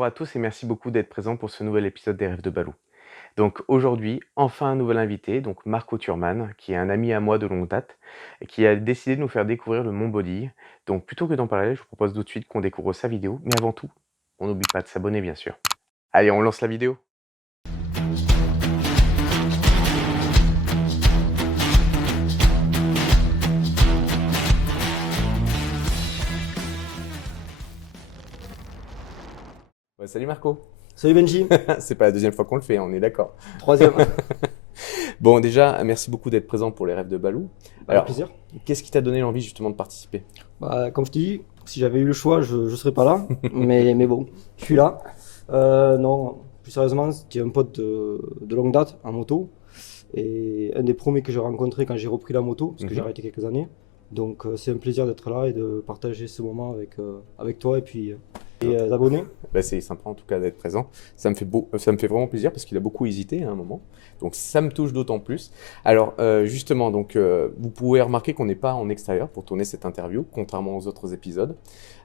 Bonjour à tous et merci beaucoup d'être présents pour ce nouvel épisode des Rêves de Balou. Donc aujourd'hui, enfin un nouvel invité, donc Marco Thurman, qui est un ami à moi de longue date et qui a décidé de nous faire découvrir le Mont Body. Donc plutôt que d'en parler, je vous propose tout de suite qu'on découvre sa vidéo, mais avant tout, on n'oublie pas de s'abonner bien sûr. Allez, on lance la vidéo. Ouais, salut Marco. Salut Benji, C'est pas la deuxième fois qu'on le fait, on est d'accord. troisième. Bon, déjà, merci beaucoup d'être présent pour les Rêves de Balou. Avec Alors, plaisir. qu'est-ce qui t'a donné l'envie justement de participer? Comme je t'ai dit, si j'avais eu le choix, je ne serais pas là. Mais bon, je suis là. Non, plus sérieusement, c'était un pote de longue date en moto. Et un des premiers que j'ai rencontré quand j'ai repris la moto, parce que j'ai arrêté quelques années. Donc c'est un plaisir d'être là et de partager ce moment avec toi et puis les abonnés. Bah, c'est sympa en tout cas d'être présent. Ça me fait vraiment plaisir parce qu'il a beaucoup hésité à un moment. Donc ça me touche d'autant plus. Alors justement, vous pouvez remarquer qu'on n'est pas en extérieur pour tourner cette interview, contrairement aux autres épisodes.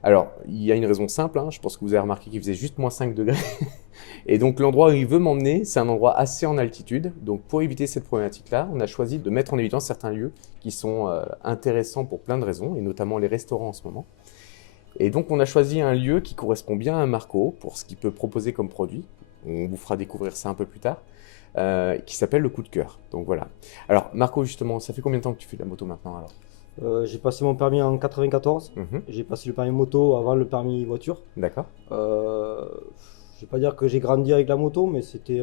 Alors il y a une raison simple, hein, je pense que vous avez remarqué qu'il faisait juste moins 5 degrés. Et donc l'endroit où il veut m'emmener, c'est un endroit assez en altitude. Donc pour éviter cette problématique-là, on a choisi de mettre en évidence certains lieux qui sont intéressants pour plein de raisons, et notamment les restaurants en ce moment. Et donc on a choisi un lieu qui correspond bien à Marco pour ce qu'il peut proposer comme produit. On vous fera découvrir ça un peu plus tard. Qui s'appelle le coup de cœur. Donc voilà. Alors Marco, justement, ça fait combien de temps que tu fais de la moto maintenant alors? J'ai passé mon permis en 94. Mhm. J'ai passé le permis moto avant le permis voiture. D'accord. Je vais pas dire que j'ai grandi avec la moto, mais c'était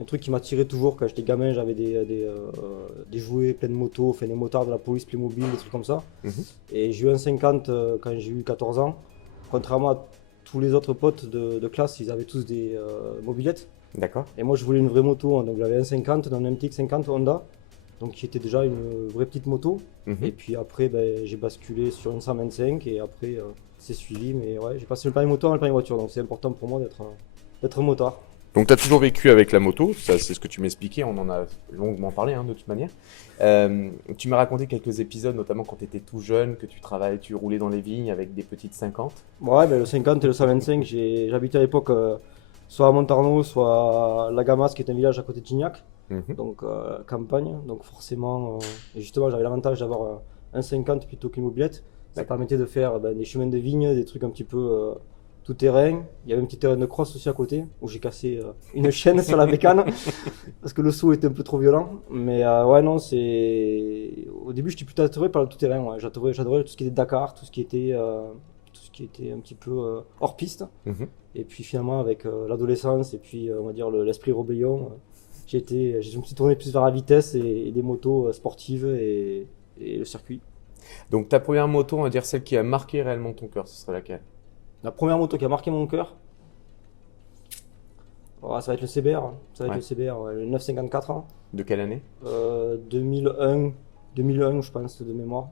un truc qui m'attirait toujours. Quand j'étais gamin, j'avais des jouets pleins de motos, enfin des motards de la police Playmobil, des trucs comme ça. Mhm. Et j'ai eu un 50 quand j'ai eu 14 ans. Contrairement à tous les autres potes de classe, ils avaient tous des mobylettes. D'accord. Et moi, je voulais une vraie moto, hein. Donc j'avais un 50 dans un MTX 50 Honda. Donc qui était déjà une vraie petite moto. Mhm. Et puis après, ben, j'ai basculé sur une 125 et après, c'est suivi. Mais ouais, j'ai passé le permis moto avant le permis voiture. Donc c'est important pour moi d'être motard. Donc tu as toujours vécu avec la moto, ça c'est ce que tu m'expliquais, on en a longuement parlé hein, de toute manière. Tu m'as raconté quelques épisodes, notamment quand tu étais tout jeune, que tu roulais dans les vignes avec des petites 50. Ouais, ben, le 50 et le 125, j'habitais à l'époque soit à Montarno, soit à La Gamas, qui est un village à côté de Gignac. Mhm. Donc campagne. Donc forcément, et justement, j'avais l'avantage d'avoir un 50 plutôt qu'une mobilette. Ça D'accord. permettait de faire ben, des chemins de vigne, des trucs un petit peu tout terrain. Il y avait un petit terrain de cross aussi à côté où j'ai cassé une chaîne sur la bécane parce que le saut était un peu trop violent. Mais ouais, non, c'est. Au début, j'étais plutôt attiré par le tout terrain. Ouais. J'adorais tout ce qui était Dakar, tout ce qui était un petit peu hors piste. Mhm. Et puis finalement, avec l'adolescence et puis on va dire l'esprit rébellion, je me suis tourné plus vers la vitesse et des motos sportives et le circuit. Donc ta première moto, on va dire celle qui a marqué réellement ton cœur, ce serait laquelle? La première moto qui a marqué mon cœur, oh, ça va être le CBR. Ça va être Ouais. le CBR, ouais, le 954. De quelle année? 2001, je pense, de mémoire.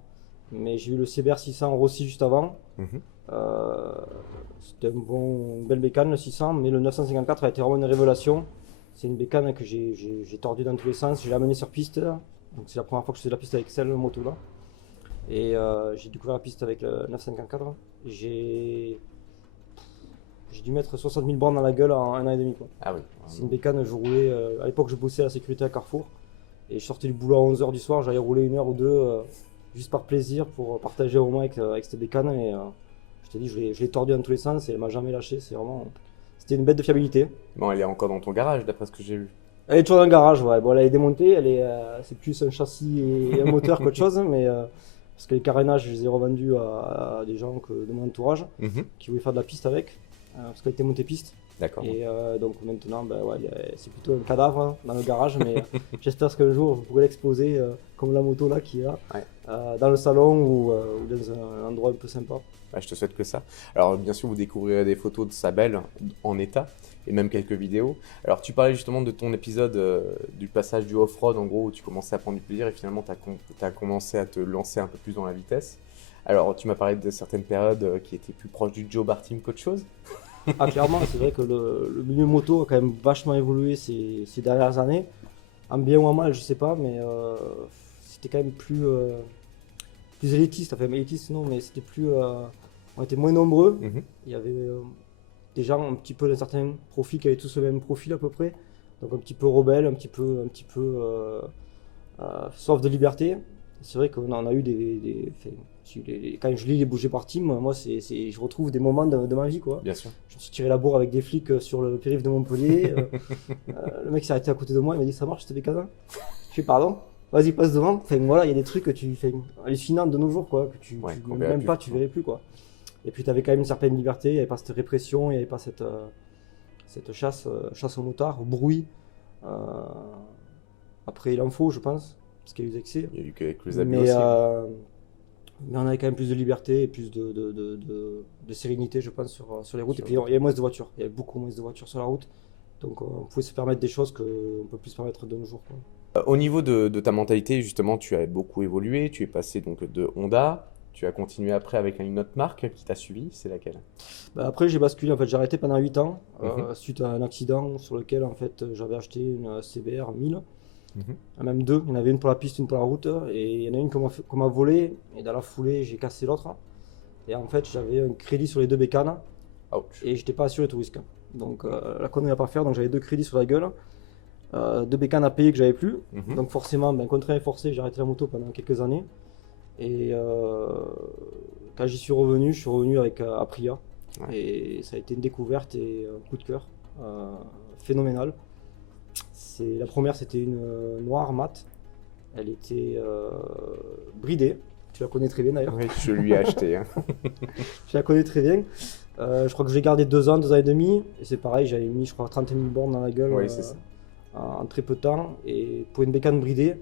Mais j'ai eu le CBR 600 Rossi juste avant. Mhm. Euh, C'était une belle bécane, le 600, mais le 954 a été vraiment une révélation. C'est une bécane que j'ai tordue dans tous les sens. Je l'ai amenée sur piste. Donc c'est la première fois que je faisais de la piste avec cette moto là. Et j'ai découvert la piste avec le 954. J'ai dû mettre 60 000 bornes dans la gueule en un an et demi, quoi. Ah oui. C'est une bécane, je roulais. À l'époque, je bossais à la sécurité à Carrefour. Et je sortais du boulot à 11h du soir. J'allais rouler une heure ou deux juste par plaisir pour partager au moins avec cette bécane. Et je t'ai dit, je l'ai tordue dans tous les sens et elle m'a jamais lâché. C'était une bête de fiabilité. Bon, elle est encore dans ton garage, d'après ce que j'ai vu. Elle est toujours dans le garage, ouais. Bon, elle est démontée. C'est plus un châssis et un moteur qu'autre chose. Mais parce que les carénages, je les ai revendus à des gens de mon entourage Mhm. qui voulaient faire de la piste avec. Parce qu'elle était montée piste. D'accord. Et donc maintenant, ben, ouais, c'est plutôt un cadavre hein, dans le garage, mais j'espère qu'un jour vous pourrez l'exposer comme la moto là qui est là, Ouais. dans le salon ou dans un endroit un peu sympa. Bah, je te souhaite que ça. Alors, bien sûr, vous découvrirez des photos de sa belle en état et même quelques vidéos. Alors, tu parlais justement de ton épisode du passage du off-road, en gros, où tu commençais à prendre du plaisir et finalement, tu as commencé à te lancer un peu plus dans la vitesse. Alors, tu m'as parlé de certaines périodes qui étaient plus proches du Joe Bar Team qu'autre chose. Ah, clairement, c'est vrai que le milieu moto a quand même vachement évolué ces dernières années. En bien ou en mal, je sais pas, mais c'était quand même plus élitiste. Enfin, élitiste non, mais c'était plus. On était moins nombreux. Mhm. Il y avait des gens un petit peu d'un certain profil qui avaient tous le même profil à peu près. Donc un petit peu rebelle, un petit peu soif de liberté. C'est vrai qu'on en a eu quand je lis les Bouger Partis, moi je retrouve des moments de ma vie, quoi. Bien sûr. Je me suis tiré la bourre avec des flics sur le périph' de Montpellier. Le mec s'est arrêté à côté de moi, il m'a dit ça marche, c'était canin. Je fais pardon, vas-y passe devant. Enfin voilà, il y a des trucs que tu fais hallucinants de nos jours, quoi, que tu même pas, tu verrais plus, quoi. Et puis tu avais quand même une certaine liberté, il n'y avait pas cette répression, il n'y avait pas cette chasse au motard, au bruit. Après il en faut, je pense, parce qu'il y a eu des excès. Il y a eu quelques abus aussi. Mais on avait quand même plus de liberté et plus de sérénité, je pense, sur les routes. Et puis il y avait moins de voitures, il y avait beaucoup moins de voitures sur la route. Donc on pouvait se permettre des choses qu'on ne peut plus se permettre de nos jours, quoi. Au niveau de ta mentalité, justement, tu as beaucoup évolué. Tu es passé donc de Honda. Tu as continué après avec une autre marque qui t'a suivi. C'est laquelle? Après j'ai basculé, en fait j'ai arrêté pendant 8 ans suite à un accident sur lequel en fait j'avais acheté une CBR 1000. Même deux, il y en avait une pour la piste, une pour la route, et il y en a une qu'on m'a volée, et dans la foulée j'ai cassé l'autre. Et en fait j'avais un crédit sur les deux bécanes, et j'étais pas assuré tout risque. Donc la connerie à pas faire, donc j'avais deux crédits sur la gueule, deux bécanes à payer que j'avais plus. Donc forcément, contraint et forcé, j'ai arrêté la moto pendant quelques années. Et quand j'y suis revenu avec Aprilia, et ça a été une découverte et un coup de cœur phénoménal. La première, c'était une noire mat. Elle était bridée. Tu la connais très bien d'ailleurs. Oui, je lui ai acheté. Je la connais très bien. Je crois que je l'ai gardé 2 ans, 2 ans et demi. Et c'est pareil, j'avais mis, je crois, 30 000 bornes dans la gueule en très peu de temps. Et pour une bécane bridée,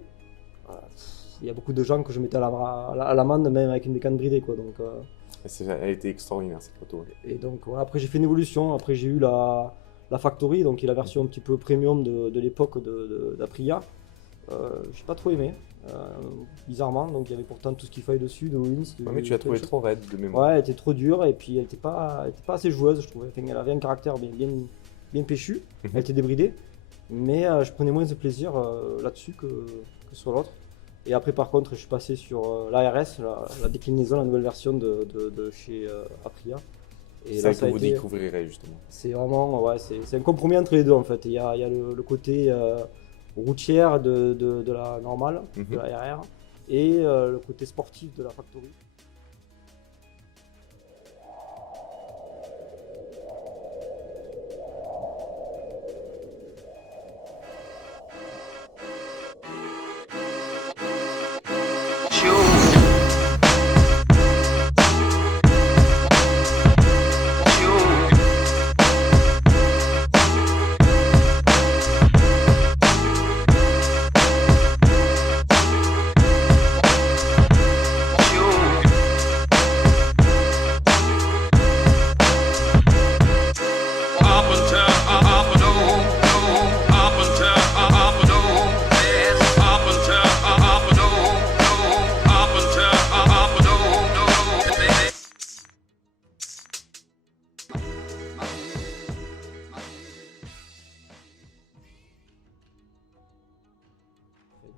il y a beaucoup de gens que je mettais à l'amende, même avec une bécane bridée, quoi. Donc, elle a été extraordinaire cette moto. Et donc, après, j'ai fait une évolution. Après, j'ai eu la Factory, donc qui est la version un petit peu premium de l'époque d'Aprilia. J'ai pas trop aimé, bizarrement, donc il y avait pourtant tout ce qu'il fallait dessus, de Wins. Mais tu l'as trouvé trop raide de mémoire. Ouais, elle était trop dure et puis elle était pas assez joueuse, je trouvais. Enfin, elle avait un caractère bien péchu, elle était débridée, mais je prenais moins de plaisir là-dessus que sur l'autre. Et après, par contre, je suis passé sur l'ARS, la déclinaison, la nouvelle version de chez Aprilia. C'est ça que vous découvrirez justement. C'est vraiment, c'est un compromis entre les deux en fait. Il y a le côté routière de la normale, de la RR, et le côté sportif de la Factory.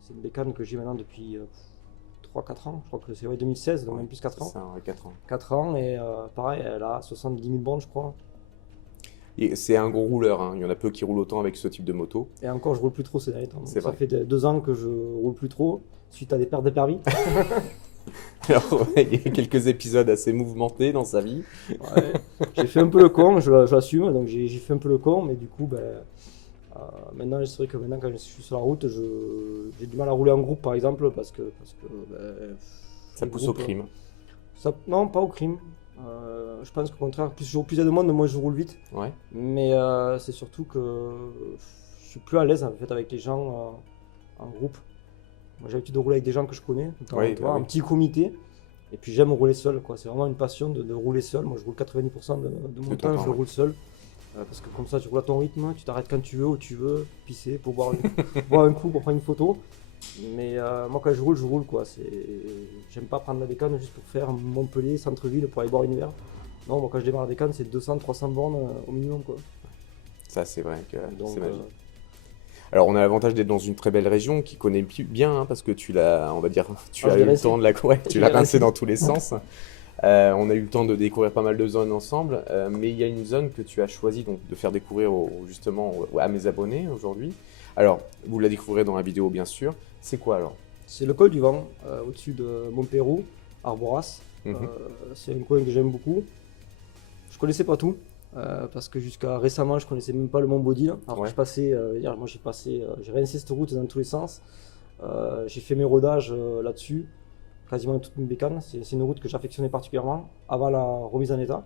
C'est une bécane que j'ai maintenant depuis 3-4 ans. Je crois que c'est 2016, donc même plus 4 ans. C'est ça, 4 ans. 4 ans, et pareil, elle a 70 000 bornes, je crois. Et c'est un gros rouleur, hein. Il y en a peu qui roulent autant avec ce type de moto. Et encore, je roule plus trop ces derniers temps. Ça fait 2 ans que je roule plus trop, suite à des pertes de permis. Alors, il y a quelques épisodes assez mouvementés dans sa vie. Ouais, j'ai fait un peu le con, je l'assume, donc j'ai fait un peu le con, mais du coup, maintenant, c'est vrai que maintenant, quand je suis sur la route, j'ai du mal à rouler en groupe, par exemple, parce que ça pousse au crime. Non, pas au crime. Je pense qu'au contraire, plus je roule plus de monde, moins je roule vite. Ouais. Mais c'est surtout que je suis plus à l'aise en fait avec les gens en groupe. Moi, j'ai l'habitude de rouler avec des gens que je connais, un petit comité. Et puis j'aime rouler seul, quoi. C'est vraiment une passion de rouler seul. Moi, je roule 90% de mon temps, je roule seul. Parce que comme ça, tu roules à ton rythme, tu t'arrêtes quand tu veux, où tu veux, pisser pour boire un coup, pour prendre une photo. Mais moi, quand je roule, quoi. J'aime pas prendre la bécane juste pour faire Montpellier, centre-ville, pour aller boire une verre. Non, moi, quand je démarre la bécane, c'est 200-300 bornes au minimum, quoi. Ça, c'est vrai que c'est magique. Donc, alors, on a l'avantage d'être dans une très belle région qui connaît bien, hein, parce que tu l'as, on va dire, tu as eu le rincé. temps de tu l'as rincé dans tous les sens. On a eu le temps de découvrir pas mal de zones ensemble, mais il y a une zone que tu as choisi donc, de faire découvrir justement à mes abonnés aujourd'hui. Alors, vous la découvrirez dans la vidéo bien sûr. C'est quoi alors? C'est le col du Vent, au-dessus de Montpérou, Arboras. Mhm. C'est un coin que j'aime beaucoup. Je connaissais pas tout, parce que jusqu'à récemment, je connaissais même pas le Mont Bodil. Alors Ouais. je passais, moi j'ai rincé cette route dans tous les sens. J'ai fait mes rodages là-dessus, quasiment toutes mes bécanes. C'est une route que j'affectionnais particulièrement avant la remise en état.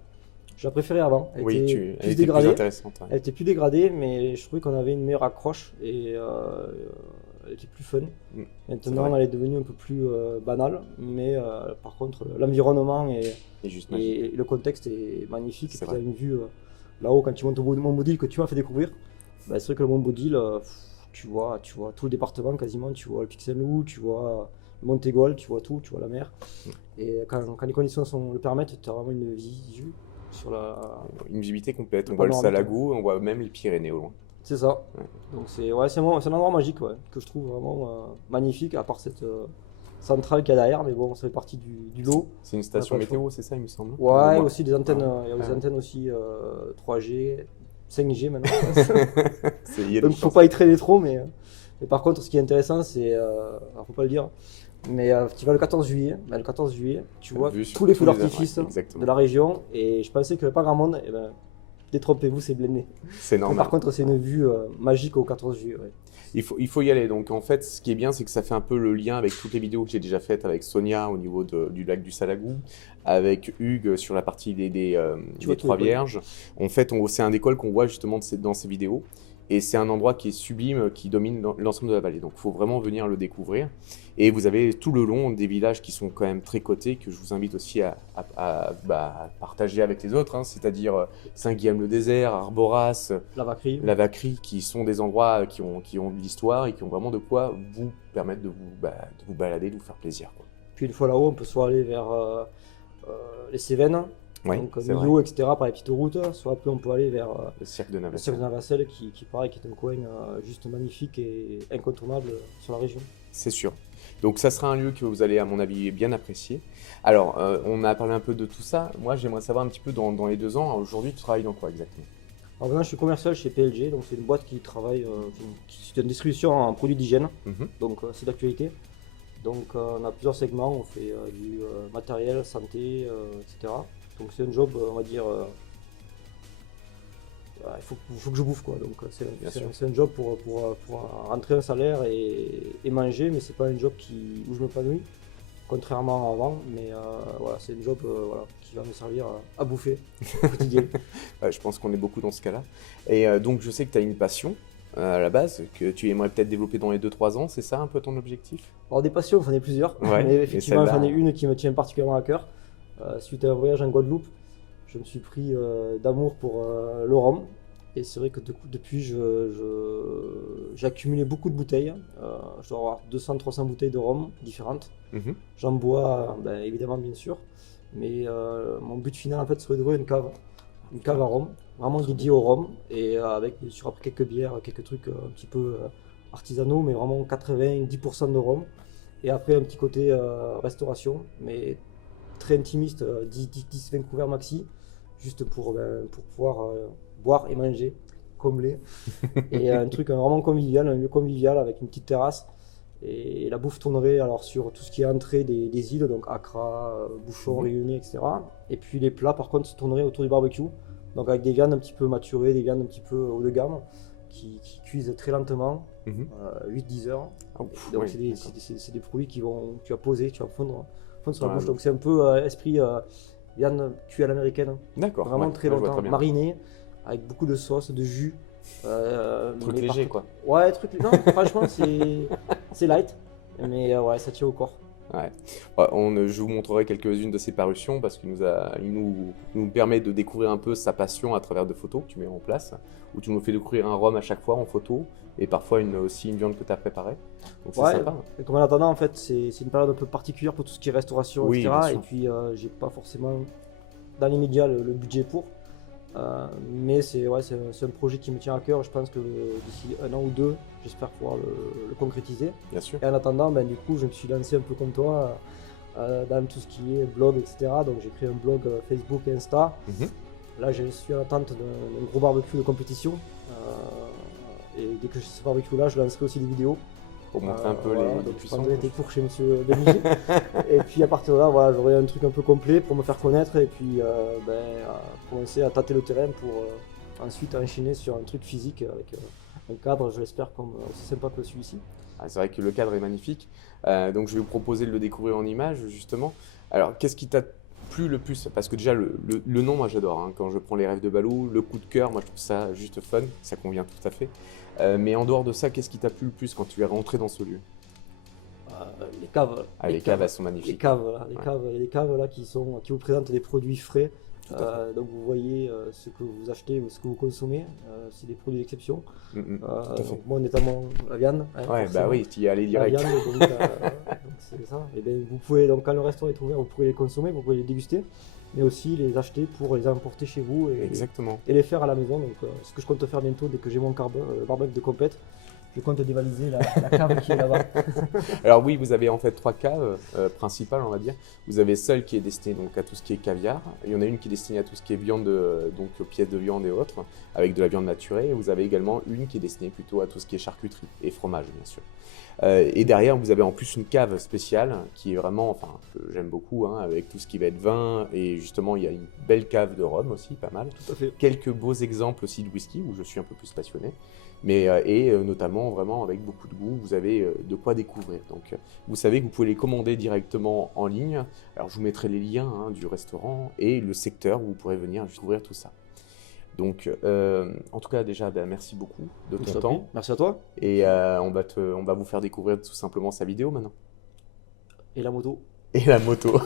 Je la préférais avant. Elle Oui, était elle plus était plus dégradée. intéressante. Ouais. Elle était plus dégradée, mais je trouvais qu'on avait une meilleure accroche et elle était plus fun. Mm, c'est Maintenant, vrai. elle est devenue un peu plus banale, mais par contre, l'environnement Et juste magique. et le contexte est magnifique. Et C'est puis, tu as vrai. une vue là-haut quand tu montes au Mont Bodil que tu m'as fait découvrir. Bah, c'est vrai que le Mont Bodil, tu vois tout le département quasiment. Tu vois le Pic Saint-Loup, tu vois le Montégoal, tu vois tout, tu vois la mer. Et quand les conditions le permettent, tu as vraiment une vue sur Une visibilité complète. le On voit le panoramique. Salagou, on voit même les Pyrénées au loin. C'est ça. Ouais. Donc c'est un endroit magique ouais, que je trouve vraiment magnifique, à part cette centrale qu'il y a derrière, mais bon, ça fait partie du lot. C'est une On n'a station pas le choix. météo, c'est ça, il me semble? De Ouais, mémoire. aussi des antennes, Ouais. il y a des Ouais. antennes aussi 3G, 5G maintenant. Il y a Donc des faut chances. pas y traîner trop, mais par contre, ce qui est intéressant, c'est, alors faut pas le dire, mais tu vas le 14 juillet, ben, le 14 juillet, tu vois Vue sur tous les feux tous les d'artifice ouais, exactement. de la région, et je pensais qu'il n'y avait pas grand monde, et ben, détrompez-vous, c'est blindé. C'est Mais normal. par contre, c'est une vue magique au 14 juillet. Ouais. Il faut y aller. Donc en fait, ce qui est bien, c'est que ça fait un peu le lien avec toutes les vidéos que j'ai déjà faites avec Sonia au niveau du lac du Salagou, avec Hugues sur la partie Tu vois des tous les Trois cols. Vierges. En fait, c'est un des cols qu'on voit justement dans ces vidéos. Et c'est un endroit qui est sublime, qui domine l'ensemble de la vallée. Donc il faut vraiment venir le découvrir. Et vous avez tout le long des villages qui sont quand même très cotés, que je vous invite aussi à partager avec les autres. Hein. C'est-à-dire Saint-Guillaume-le-Désert, Arboras, La Vacrie. la Vacrie, qui sont des endroits qui ont de l'histoire et qui ont vraiment de quoi vous permettre de vous balader, de vous faire plaisir. Quoi. Puis une fois là-haut, on peut soit aller vers les Cévennes, Oui, donc c'est vrai. Millau, etc., par les petites routes, soit après on peut aller vers Le cirque de le Navacelle. cirque de Navacelle, qui pareil, qui est un coin juste magnifique et incontournable sur la région. C'est sûr. Donc ça sera un lieu que vous allez, à mon avis, bien apprécier. Alors, on a parlé un peu de tout ça. Moi, j'aimerais savoir un petit peu dans les 2 ans. Aujourd'hui, tu travailles dans quoi exactement? Alors maintenant, je suis commercial chez PLG, donc c'est une boîte qui travaille, qui est une distribution en produits d'hygiène, Mhm. donc c'est d'actualité. Donc on a plusieurs segments, on fait du matériel, santé, etc. Donc c'est un job, on va dire, il faut que je bouffe quoi. Donc Bien sûr. c'est un job pour rentrer un salaire et manger, mais c'est pas un job où je m'épanouis, contrairement à avant. Mais voilà, c'est un job voilà, qui va me servir à bouffer au quotidien. Ouais, je pense qu'on est beaucoup dans ce cas-là. Et donc, je sais que tu as une passion à la base, que tu aimerais peut-être développer dans les 2-3 ans. C'est ça un peu ton objectif? Alors des passions, j'en ai plusieurs, Ouais, mais et effectivement celle-là, j'en ai une qui me tient particulièrement à cœur. Suite à un voyage en Guadeloupe, je me suis pris d'amour pour le rhum. Et c'est vrai que depuis, j'ai accumulé beaucoup de bouteilles. Je dois avoir 200-300 bouteilles de rhum différentes. mhm. J'en bois ben, évidemment bien sûr, mais mon but final en fait serait d'ouvrir une cave à rhum, vraiment dédiée au rhum, et avec bien sûr après quelques bières, quelques trucs un petit peu artisanaux, mais vraiment 90% de rhum. Et après un petit côté restauration, mais très intimiste, 10-20 couverts maxi, juste pour pouvoir boire et manger, combler. Et un truc vraiment convivial, un lieu convivial avec une petite terrasse. Et la bouffe tournerait alors sur tout ce qui est entrée des îles, donc Accra, Bouchon, Mhm. Réunion, etc. Et puis les plats par contre se tourneraient autour du barbecue, donc avec des viandes un petit peu maturées, des viandes un petit peu haut de gamme, qui cuisent très lentement, Mhm. 8-10 heures. Ah, ouf, Donc oui, c'est d'accord. des produits tu vas poser, tu vas fondre sur la Dans la bouche. Donc bouche. c'est un peu esprit viande cuite à l'américaine, D'accord, vraiment ouais, très ouais, je vois longtemps, très bien. marinée, avec beaucoup de sauce, de jus. Truc mais par léger, contre- quoi. Ouais, truc. Non, franchement, c'est light, mais ouais, ça tient au corps. Ouais. Ouais, je vous montrerai quelques-unes de ses parutions parce nous permet de découvrir un peu sa passion à travers de photos que tu mets en place, où tu nous fais découvrir un rhum à chaque fois en photo et parfois aussi une viande que tu as préparée. Donc c'est Ouais, sympa. et comme en attendant, en fait, c'est une période un peu particulière pour tout ce qui est restauration, Oui, bien etc. Et sûr. puis, j'ai pas forcément dans les médias le budget pour. Mais c'est un projet qui me tient à cœur. Je pense que d'ici 1 an ou 2, j'espère pouvoir le concrétiser. Bien sûr. Et en attendant, ben, du coup, je me suis lancé un peu comme toi dans tout ce qui est blog, etc. Donc j'ai créé un blog Facebook et Insta. Mhm. Là, je suis en attente d'un gros barbecue de compétition. Et dès que j'ai ce barbecue-là, je lancerai aussi des vidéos. Pour montrer un peu Voilà, les donc je cuissons. prendrai des cours chez Monsieur Béniger. Et puis à partir de là, voilà, j'aurai un truc un peu complet pour me faire connaître et puis commencer à tâter le terrain pour ensuite enchaîner sur un truc physique avec un cadre, je l'espère, comme aussi sympa que celui-ci. Ah, c'est vrai que le cadre est magnifique. Donc je vais vous proposer de le découvrir en images, justement. Alors, qu'est-ce qui t'a plu le plus? Parce que déjà, le nom, moi j'adore, hein. Quand je prends les rêves de Balou, le coup de cœur, moi je trouve ça juste fun, ça convient tout à fait. Mais en dehors de ça, qu'est-ce qui t'a plu le plus quand tu es rentré dans ce lieu? Les caves. Ah, les caves, elles sont Les magnifiques. caves, là, Ouais. les caves là, qui vous présentent des produits frais. Tout à fait. Donc vous voyez ce que vous achetez ou ce que vous consommez. C'est des produits d'exception. Tout à fait. Donc moi notamment la viande. Hein, Ouais, bah forcément. oui, tu y es allé La direct. viande, donc c'est ça. Et bien, vous pouvez, donc quand le restaurant est ouvert, vous pouvez les consommer, vous pouvez les déguster, mais aussi les acheter pour les emporter chez vous Exactement. et les faire à la maison. Donc ce que je compte faire bientôt dès que j'ai mon barbecue de compète, je compte dévaliser la cave qui est là-bas. Alors oui, vous avez en fait trois caves principales, on va dire. Vous avez celle qui est destinée donc à tout ce qui est caviar. Il y en a une qui est destinée à tout ce qui est viande, donc pièces de viande et autres, avec de la viande maturée. Et vous avez également une qui est destinée plutôt à tout ce qui est charcuterie et fromage, bien sûr. Et derrière, vous avez en plus une cave spéciale qui est vraiment, enfin, que j'aime beaucoup, hein, avec tout ce qui va être vin. Et justement, il y a une belle cave de rhum aussi, pas mal. Tout à fait. Quelques beaux exemples aussi de whisky où je suis un peu plus passionné. Mais, notamment vraiment avec beaucoup de goût, vous avez de quoi découvrir. Donc vous savez que vous pouvez les commander directement en ligne. Alors je vous mettrai les liens, hein, du restaurant et le secteur où vous pourrez venir découvrir tout ça. Donc en tout cas déjà, merci beaucoup de Je ton t'en temps. prie. Merci à toi. Et on va vous faire découvrir tout simplement sa vidéo maintenant. Et la moto. Et la moto.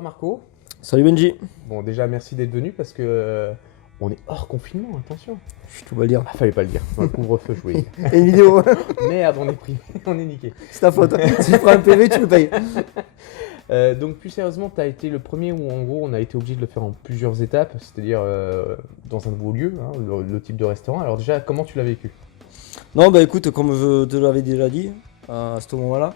toi Marco. Salut Benji. Bon, déjà merci d'être venu parce que on est hors confinement, attention. Tu vas le dire. Ah, fallait pas le dire, dans le couvre-feu je voulais dire. Et une vidéo. Merde, on est pris, on est niqué. C'est ta faute. Si tu prends un PV, tu le payes. Donc plus sérieusement, tu as été le premier où en gros on a été obligé de le faire en plusieurs étapes, c'est-à-dire dans un nouveau lieu, hein, le type de restaurant. Alors déjà, comment tu l'as vécu? Non, bah écoute, comme je te l'avais déjà dit à ce moment-là,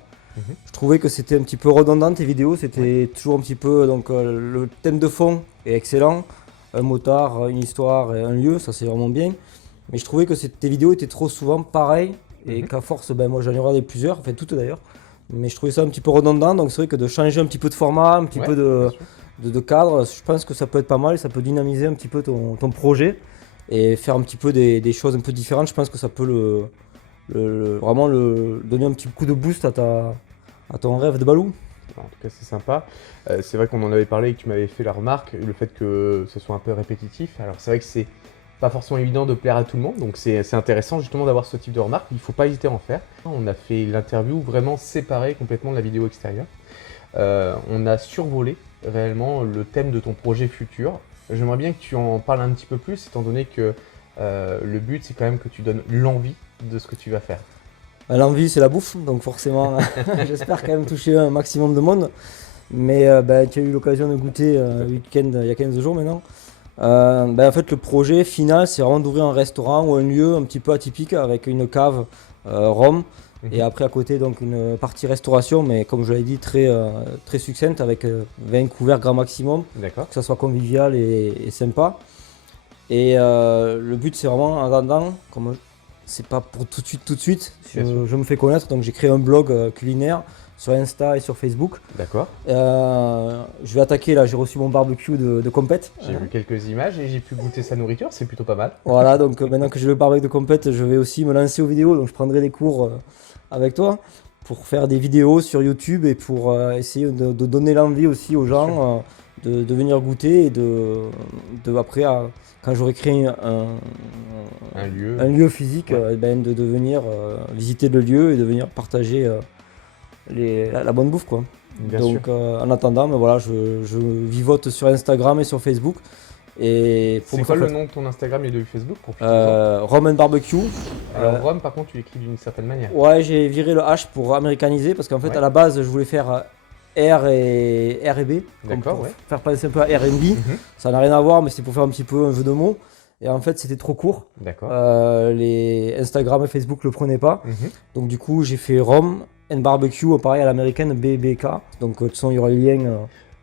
je trouvais que c'était un petit peu redondant tes vidéos. C'était toujours un petit peu. Donc le thème de fond est excellent. Un motard, une histoire et un lieu, ça c'est vraiment bien. Mais je trouvais que tes vidéos étaient trop souvent pareilles et qu'à force, ben moi j'en ai regardé plusieurs, enfin toutes d'ailleurs. Mais je trouvais ça un petit peu redondant, donc c'est vrai que de changer un petit peu de format, un petit peu de cadre, je pense que ça peut être pas mal et ça peut dynamiser un petit peu ton projet et faire un petit peu des choses un peu différentes. Je pense que ça peut vraiment donner un petit coup de boost à ton rêve de Balou. En tout cas, c'est sympa. C'est vrai qu'on en avait parlé et que tu m'avais fait la remarque, le fait que ce soit un peu répétitif. Alors c'est vrai que c'est pas forcément évident de plaire à tout le monde, donc c'est intéressant justement d'avoir ce type de remarque. Il ne faut pas hésiter à en faire. On a fait l'interview vraiment séparée complètement de la vidéo extérieure. On a survolé réellement le thème de ton projet futur. J'aimerais bien que tu en parles un petit peu plus, étant donné que le but c'est quand même que tu donnes l'envie de ce que tu vas faire. L'envie c'est la bouffe, donc forcément j'espère quand même toucher un maximum de monde. Mais tu as eu l'occasion de goûter le week-end il y a 15 jours maintenant. En fait le projet final c'est vraiment d'ouvrir un restaurant ou un lieu un petit peu atypique avec une cave Rome et après à côté donc une partie restauration, mais comme je l'avais dit très succincte avec 20 couverts grand maximum, D'accord. que ça soit convivial et sympa. Et le but c'est vraiment en attendant, comme c'est pas pour tout de suite, je me fais connaître, donc j'ai créé un blog culinaire sur Insta et sur Facebook. D'accord. Je vais attaquer là, j'ai reçu mon barbecue de compète. J'ai vu quelques images et j'ai pu goûter sa nourriture, c'est plutôt pas mal. Voilà, donc maintenant que j'ai le barbecue de compète, je vais aussi me lancer aux vidéos, donc je prendrai des cours avec toi pour faire des vidéos sur YouTube et pour essayer de donner l'envie aussi aux gens de venir goûter et après quand j'aurai créé un lieu physique, de venir visiter le lieu et de venir partager la bonne bouffe quoi. Bien donc sûr. En attendant, voilà, je vivote sur Instagram et sur Facebook. Et c'est quoi le nom de ton Instagram et de Facebook pour Rome and Barbecue. Alors Rome par contre tu l'écris d'une certaine manière. Ouais, j'ai viré le H pour américaniser parce qu'en fait à la base je voulais faire R et B, pour faire passer un peu à R&B. Ça n'a rien à voir, mais c'est pour faire un petit peu un jeu de mots. Et en fait c'était trop court. D'accord. Les Instagram et Facebook le prenaient pas. Donc du coup j'ai fait Rome and Barbecue, pareil à l'américaine, BBK. Donc de toute façon il y aura le lien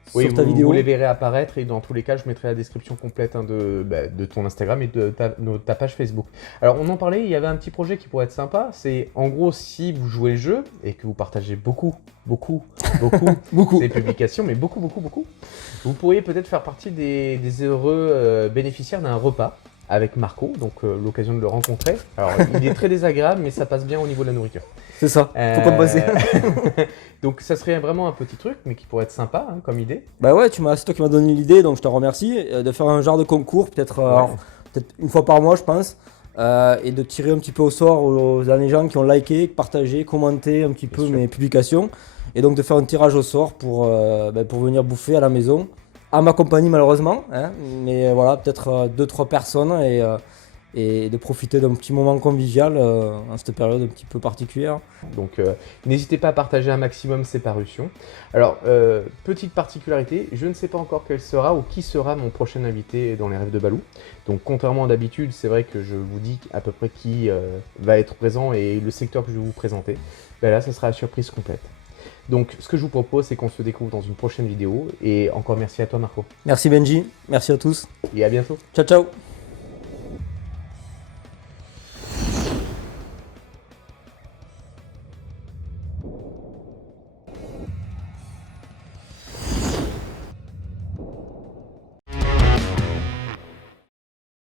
sur ta vidéo. Vous les verrez apparaître et dans tous les cas je mettrai la description complète de ton Instagram et de ta page Facebook. Alors on en parlait, il y avait un petit projet qui pourrait être sympa. C'est en gros si vous jouez le jeu et que vous partagez beaucoup ces publications, mais beaucoup, vous pourriez peut-être faire partie des heureux bénéficiaires d'un repas avec Marco, donc l'occasion de le rencontrer. Alors il est très désagréable, mais ça passe bien au niveau de la nourriture. C'est ça, faut pas me passer. Donc ça serait vraiment un petit truc, mais qui pourrait être sympa comme idée. Bah ouais, c'est toi qui m'as donné l'idée, donc je te remercie. De faire un genre de concours, peut-être une fois par mois je pense, et de tirer un petit peu au sort aux gens qui ont liké, partagé, commenté un petit peu mes publications. Et donc de faire un tirage au sort pour venir bouffer à la maison. À ma compagnie malheureusement, mais voilà, peut-être 2-3 personnes et de profiter d'un petit moment convivial en cette période un petit peu particulière. Donc n'hésitez pas à partager un maximum ces parutions. Alors, petite particularité, je ne sais pas encore quel sera ou qui sera mon prochain invité dans les rêves de Balou. Donc contrairement à d'habitude, c'est vrai que je vous dis à peu près qui va être présent et le secteur que je vais vous présenter. Là, ça sera la surprise complète. Donc ce que je vous propose, c'est qu'on se découvre dans une prochaine vidéo. Et encore merci à toi Marco. Merci Benji, merci à tous. Et à bientôt. Ciao ciao.